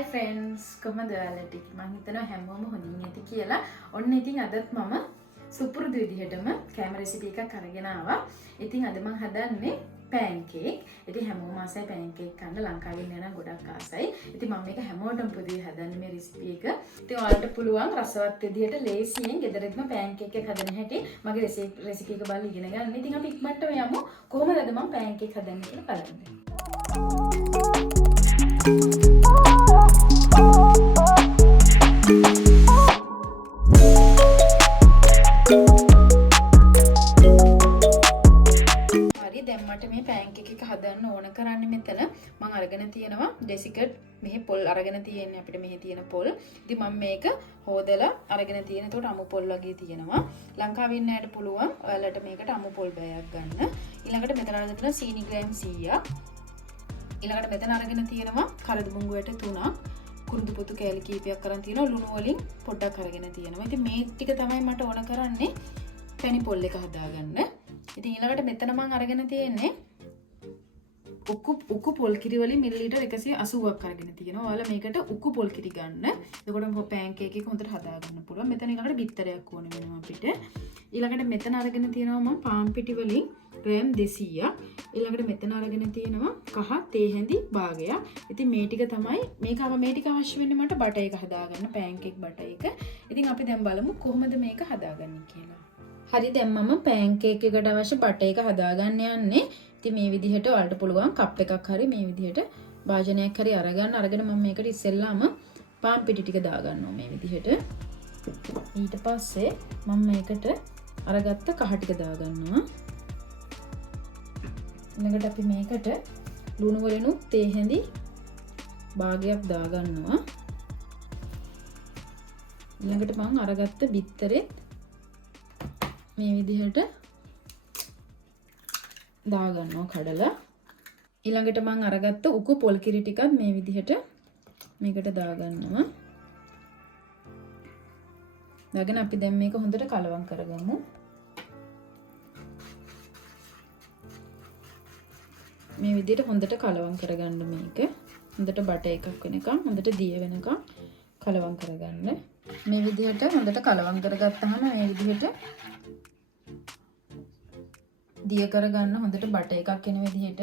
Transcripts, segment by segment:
Hi friends, කොහොමද ඔයාලා ටික මම හිතනවා හැමෝම හොඳින් ඇති කියලා. ඔන්න ඉතින් අදත් මම සුපුරුදු විදිහටම කැම රෙසිපි එකක් අරගෙන ආවා. ඉතින් අද මම හදන්නේ pancake. ඉතින් හැමෝම ආසයි pancake කන්න ලංකාවේ ඉන්න නම් ගොඩක් ආසයි. ඉතින් මම මේක හැමෝටම පොදුවේ හදන්නේ මේ රෙසිපි එක. ඉතින් ඔයාලට පුළුවන් රසවත් විදිහට ලේසියෙන් ගෙදරදීම pancake එක හදන හැටි මගේ රෙසිපි එක බලලා ඉගෙන ගන්න. ඉතින් අපි ඉක්මනටම යමු කොහොමද අද මම pancake හදන්නේ කියලා බලන්න. දැන් මට මේ pancake එක හදන්න ඕන කරන්නේ මෙතන මම අරගෙන තියෙනවා ඩෙසිකට් මෙහි පොල් අරගෙන තියෙන්නේ අපිට මෙහි තියෙන පොල්. ඉතින් මම මේක හොදලා අරගෙන තියෙන. ඒකට අමු පොල් වගේ තියෙනවා. ලංකාවේ ඉන්න අයට පුළුවන් ඔයාලට මේකට අමු පොල් බෑයක් ගන්න. ඊළඟට මෙතන අරගෙන තියෙනවා සීනි ග්‍රෑම් 100ක්. ඊළඟට මෙතන අරගෙන තියෙනවා කරදු මුංගු වැට 3ක්. කුරුදු පොතු කෑලි කීපයක් අරන් තියෙනවා. ලුණු වලින් පොඩ්ඩක් අරගෙන තියෙනවා. ඉතින් මේ ටික තමයි මට ඕන කරන්නේ පැණි පොල් එක හදාගන්න. ඉතින් ඊළඟට මෙතන මම අරගෙන තියෙන්නේ උක්කු පොල් කිරි වලින් මිලිලීටර් 180ක් අරගෙන තියෙනවා. ඔයාලා මේකට උක්කු පොල් කිරි ගන්න. එතකොට pancake එක හොඳට හදා ගන්න පුළුවන්. මෙතන ඊළඟට බිත්තරයක් ඕන වෙනවා අපිට. ඊළඟට මෙතන අරගෙන තියෙනවා මම පාන් පිටි වලින් ග්‍රෑම් 200ක්. ඊළඟට මෙතන අරගෙන තියෙනවා කහ තේ හැඳි භාගයක්. ඉතින් මේ ටික තමයි මේ ටික අවශ්‍ය වෙන්නේ මට බටර් එක හදාගන්න pancake බටර් එක. ඉතින් අපි දැන් බලමු කොහොමද මේක හදාගන්නේ කියලා. හරි දැන් මම pancake එකට අවශ්‍ය බටර් එක හදාගන්න යන්නේ. ඉතින් මේ විදිහට ඔයාලට පුළුවන් කප් එකක් හරි මේ විදිහට භාජනයක් හරි අරගෙන මම මේකට ඉස්සෙල්ලාම පාන් පිටි ටික දාගන්නවා මේ විදිහට. ඊට පස්සේ මම මේකට අරගත්ත කහ ටික දාගන්නවා. ඊළඟට අපි මේකට ලුණු වලිනුත් තේ හැඳි භාගයක් දාගන්නවා. ඊළඟට මම අරගත්ත බිත්තරෙත් මේ විදිහට දාගන්නවා කඩලා. ඊළඟට මම අරගත්ත උකු පොල් කිරි ටිකත් මේ විදිහට මේකට දාගන්නවා. දාගෙන අපි දැන් මේක හොඳට කලවම් කරගමු. මේ විදිහට හොඳට කලවම් කරගන්න මේක. හොඳට බටර් එකක් වෙනකම් හොඳට දිය වෙනකම් කලවම් කරගන්න. මේ විදිහට හොඳට කලවම් කරගත්තාම මේ විදිහට දිය කරගන්න හොඳට බටර් එකක් එන විදිහට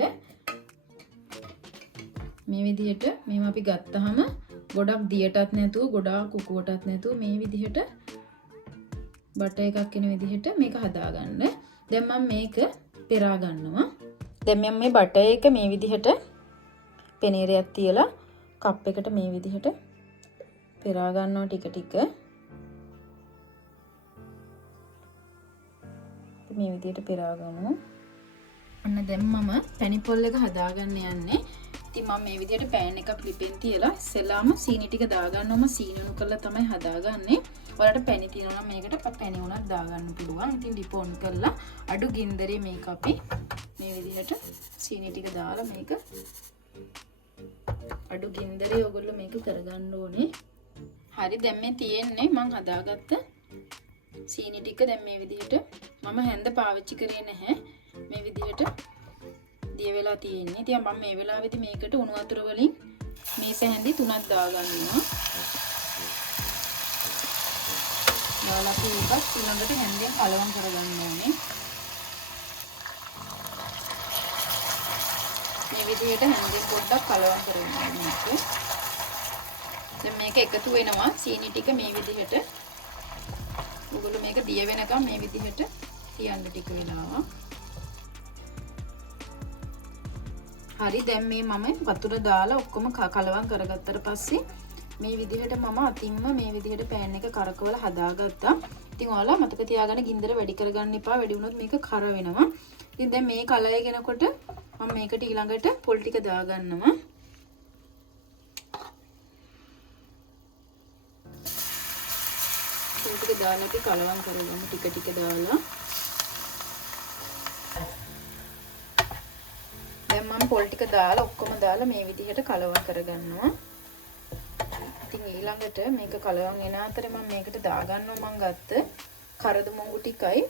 මේ විදිහට මේව අපි ගත්තාම ගොඩක් දියටත් නැතුව ගොඩාක් කුකුවටත් නැතුව මේ විදිහට බටර් එකක් එන විදිහට මේක හදාගන්න. දැන් මම මේක පෙරා ගන්නවා. දැන් මම මේ බටර් එක මේ විදිහට පෙනේරයක් තියලා කප් එකට මේ විදිහට පෙරා ගන්නවා ටික ටික. මේ විදිහට පෙරා ගමු. අන්න දැන් මම පැණි පොල් එක හදාගන්න යන්නේ. ඉතින් මම මේ විදිහට පෑන් එක පිළිපෙන් තියලා ඉස්සෙල්ලාම සීනි ටික දාගන්නවා. මම සීනි උණු කරලා තමයි හදාගන්නේ. ඔයාලට පැණි තියෙනවා නම් මේකට පැණි උණක් දාගන්න පුළුවන්. ඉතින් ලිප ඔන් කරලා අඩු ගින්දරේ මේක අපි මේ විදිහට සීනි ටික දාලා මේක අඩු ගින්දරේ ඔයගොල්ලෝ මේක කරගන්න ඕනේ. හරි දැන් මේ තියෙන්නේ මම හදාගත්ත සීනි ටික දැන් මේ විදිහට මම හැන්ද පාවිච්චි කරේ නැහැ. මේ විදිහට දිය වෙලා තියෙන්නේ. ඉතින් මම මේ වෙලාවේදී මේකට උණු වතුර වලින් මේස හැන්දි 3ක් දාගන්නවා. දාලා ඒකත් ඊළඟට හැන්දෙන් කලවම් කරගන්න ඕනේ. මේ විදිහට හැන්දෙන් පොඩ්ඩක් කලවම් කරගන්න මේක. දැන් මේක එකතු වෙනවා සීනි ටික මේ විදිහට. ඔයගොල්ලෝ මේක දිය වෙනකම් මේ විදිහට තියන්න ටික වෙලාවක්. හරි දැන් මේ මම වතුර දාලා ඔක්කොම කලවම් කරගත්තට පස්සේ මේ විදිහට මම අතින්ම මේ විදිහට පෑන් එක කරකවලා හදාගත්තා. ඉතින් ඔයාලා මතක තියාගන්න ගින්දර වැඩි කරගන්න එපා. වැඩි වුණොත් මේක කර වෙනවා. ඉතින් දැන් මේ කලයගෙනකොට මම මේකට ඊළඟට පොල් ටික දාගන්නවා. ටික දාලා අපි කලවම් කරගමු ටික ටික දාලා. දැන් මම පොල් ටික දාලා ඔක්කොම දාලා මේ විදිහට කලවම් කරගන්නවා. ඉතින් ඊළඟට මේක කලවම් වෙන අතරේ මම මේකට දාගන්නවා මම ගත්ත කරදු මොංගු ටිකයි.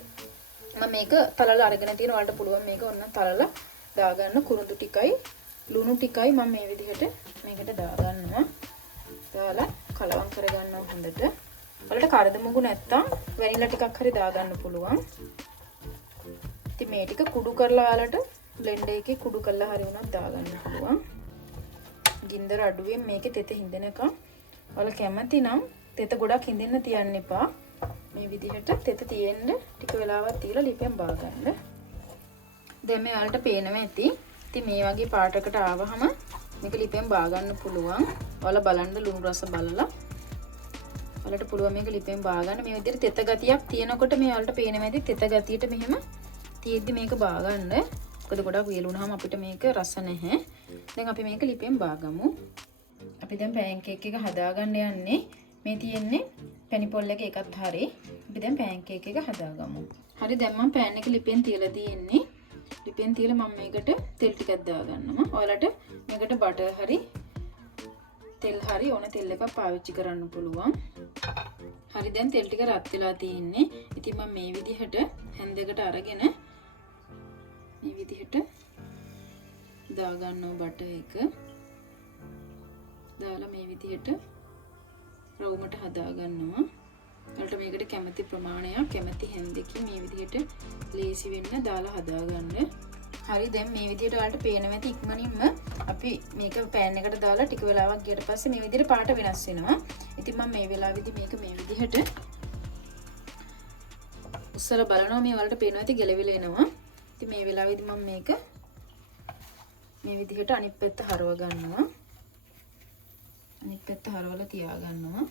මම මේක තලලා අරගෙන තියෙන ඔයාලට පුළුවන් මේක ඔන්න තලලා දාගන්න කුරුඳු ටිකයි ලුණු ටිකයි මම මේ විදිහට මේකට දාගන්නවා. දාලා කලවම් කරගන්නවා හොඳට. ඔයාලට කරදමුගු නැත්තම් වැනිලා ටිකක් හරි දාගන්න පුළුවන්. ඉතින් මේ ටික කුඩු කරලා ඔයාලට බ්ලෙන්ඩර් එකේ කුඩු කරලා හරි උනත් දාගන්න පුළුවන්. ගින්දර අඩුවෙන් මේකේ තෙත හින්දෙනකම් ඔයාලා කැමති නම් තෙත ගොඩක් හින්දෙන්න තියන්න එපා. මේ විදිහට තෙත තියෙන්න ටික වෙලාවක් තියලා ලිපෙන් බා ගන්න. දැන් මේ ඔයාලට පේනවා ඇති. ඉතින් මේ වගේ පාටකට ආවහම මේක ලිපෙන් බා ගන්න පුළුවන්. ඔයාලා බලන්න ලුණු රස බලලා. ඔයාලට පුළුවන් මේක ලිපෙන් බා ගන්න. මේ විදිහට තෙත ගතියක් තියෙනකොට මේ ඔයාලට පේනවා ඇති තෙත ගතියට මෙහෙම තියෙද්දි මේක බා ගන්න. මොකද ගොඩක් වේලුනහම අපිට මේක රස නැහැ. දැන් අපි මේක ලිපෙන් බාගමු. අපි දැන් පැන්කේක් එක හදාගන්න යන්නේ. මේ තියෙන්නේ පැණි පොල් එක එකත් හරි. අපි දැන් පැන්කේක් එක හදාගමු. හරි දැන් මම පෑන් එක ලිපෙන් තියලා තියෙන්නේ. ලිපෙන් තියලා මම මේකට තෙල් ටිකක් දාගන්නවා. ඔයාලට මේකට බටර් හරි තෙල් හරි ඕන තෙල් එකක් පාවිච්චි කරන්න පුළුවන්. හරි දැන් තෙල් ටික රත් වෙලා තියෙන්නේ. ඉතින් මම මේ විදිහට හැන්දකට අරගෙන මේ විදිහට දාගන්නවා බටර් එක. දාලා මේ විදිහට රවුමට හදාගන්නවා. ඔයාලට මේකට කැමති ප්‍රමාණයක් කැමති හැන්දකින් මේ විදිහට ලේසි වෙන්න දාලා හදාගන්න. හරි දැන් මේ විදිහට ඔයාලට පේනවා ඇති ඉක්මනින්ම අපි මේක පෑන් එකට දාලා ටික වෙලාවක් ගියට පස්සේ මේ විදිහට පාට වෙනස් වෙනවා. ඉතින් මම මේ වෙලාවේදී මේක මේ විදිහට උස්සලා බලනවා මේ ඔයාලට පේනවා ඇති ගැලවිලා එනවා. ඉතින් මේ වෙලාවේදී මම මේක මේ විදිහට අනිත් පැත්ත හරව ගන්නවා. අනිත් පැත්ත හරවලා තියා ගන්නවා.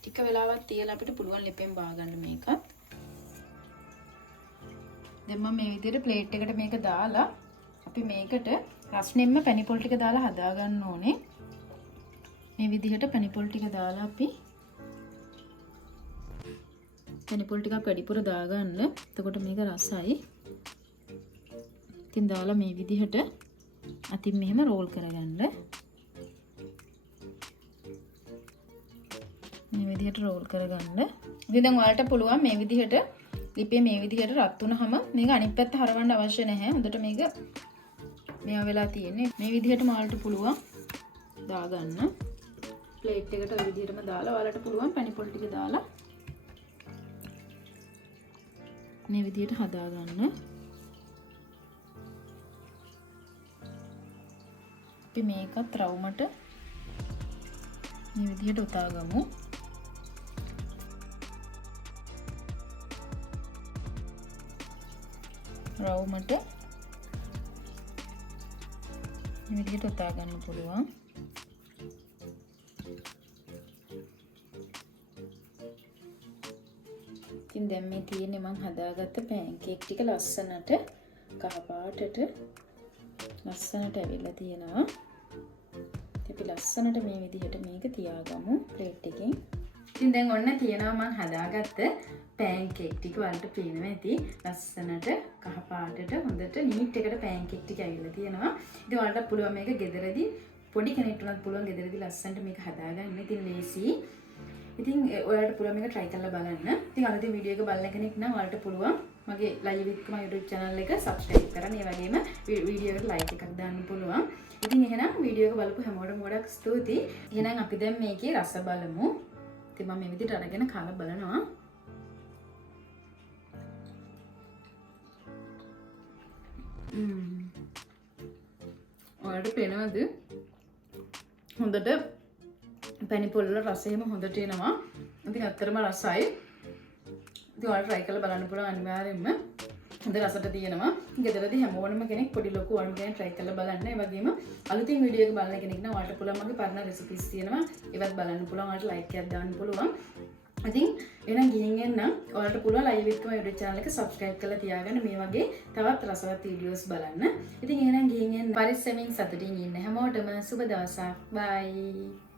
ටික වෙලාවක් තියලා අපිට පුළුවන් ලිපෙන් බා ගන්න මේකත්. දැන් මම මේ විදිහට ප්ලේට් එකට මේක දාලා අපි මේකට රස්නෙම්ම පැණි පොල් ටික දාලා හදා ගන්න ඕනේ. මේ විදිහට පැණි පොල් ටික දාලා අපි පැණි පොල් ටිකක් වැඩිපුර දාගන්න. එතකොට මේක රසයි. ඉතින් දාලා මේ විදිහට අතින් මෙහෙම රෝල් කරගන්න. මේ විදිහට රෝල් කරගන්න. ඉතින් දැන් ඔයාලට පුළුවන් මේ විදිහට ලිපේ මේ විදිහට රත් වුණාම මේක අනිත් පැත්ත හරවන්න අවශ්‍ය නැහැ. හොඳට මේක මේවා වෙලා තියෙන්නේ. මේ විදිහටම ඔයාලට පුළුවන් දාගන්න. ප්ලේට් එකට ඔය විදිහටම දාලා ඔයාලට පුළුවන් පැණි පොල් ටික දාලා මේ විදිහට හදාගන්න. අපි මේකත් රවුමට මේ විදිහට උතාගමු. රවුමට මේ විදිහට උතා ගන්න පුළුවන්. ඉතින් දැන් මේ තියෙන්නේ මම හදාගත්ත පැන්කේක් ටික ලස්සනට කහ පාටට ලස්සනට ඇවිල්ලා තියෙනවා. අපි ලස්සනට මේ විදිහට මේක තියාගමු ප්ලේට් එකෙන්. ඉතින් දැන් ඔන්න තියෙනවා මම හදාගත්ත පැන්කේක් ටික වලට පේනවා ඇති ලස්සනට කහ පාටට හොඳට නීට් එකට පැන්කේක් ටික ඇවිල්ලා තියෙනවා. ඉතින් ඔයාලට පුළුවන් මේක ගෙදරදී පොඩි කෙනෙක්ට උනත් පුළුවන් ගෙදරදී ලස්සනට මේක හදාගන්න. ඉතින් ලේසි. ඉතින් ඔයාලට පුළුවන් මේක try කරලා බලන්න. ඉතින් අලුතින් වීඩියෝ එක බලන කෙනෙක් නම් ඔයාලට පුළුවන් මගේ Laiya with Kuma YouTube channel එක subscribe කරන්න. ඒ වගේම වීඩියෝ එකට like එකක් දාන්න පුළුවන්. ඉතින් එහෙනම් වීඩියෝ එක බලපු හැමෝටම ගොඩක් ස්තුතියි. එහෙනම් අපි දැන් මේකේ රස බලමු. ඉතින් මම මේ විදිහට අරගෙන කාලා බලනවා. ඔයාලට පේනවද? හොඳට පැණි පොල් වල රසයම හොඳට එනවා. ඉතින් අත්‍තරම රසයි. ඉතින් ඔයාලට try කරලා බලන්න පුළුවන් අනිවාර්යෙන්ම. හොඳ රසට තියෙනවා. ගෙදරදී හැමෝටම කෙනෙක් පොඩි ලොකු ඕනම කෙනෙක් try කරලා බලන්න. ඒ වගේම අලුතින් වීඩියෝ එක බලන කෙනෙක් නම් ඔයාලට පුළුවන් මගේ පරණ recipes තියෙනවා. ඒවත් බලන්න පුළුවන්. ඔයාලට like එකක් දාන්න පුළුවන්. ඉතින් එහෙනම් ගිහින් එන්න ඔයාලට පුළුවන් Laiya with Kuma YouTube channel එක subscribe කරලා තියාගන්න මේ වගේ තවත් රසවත් වීඩියෝස් බලන්න. ඉතින් එහෙනම් ගිහින් එන්න පරිස්සමින් සතුටින් ඉන්න හැමෝටම සුබ දවසක්. bye.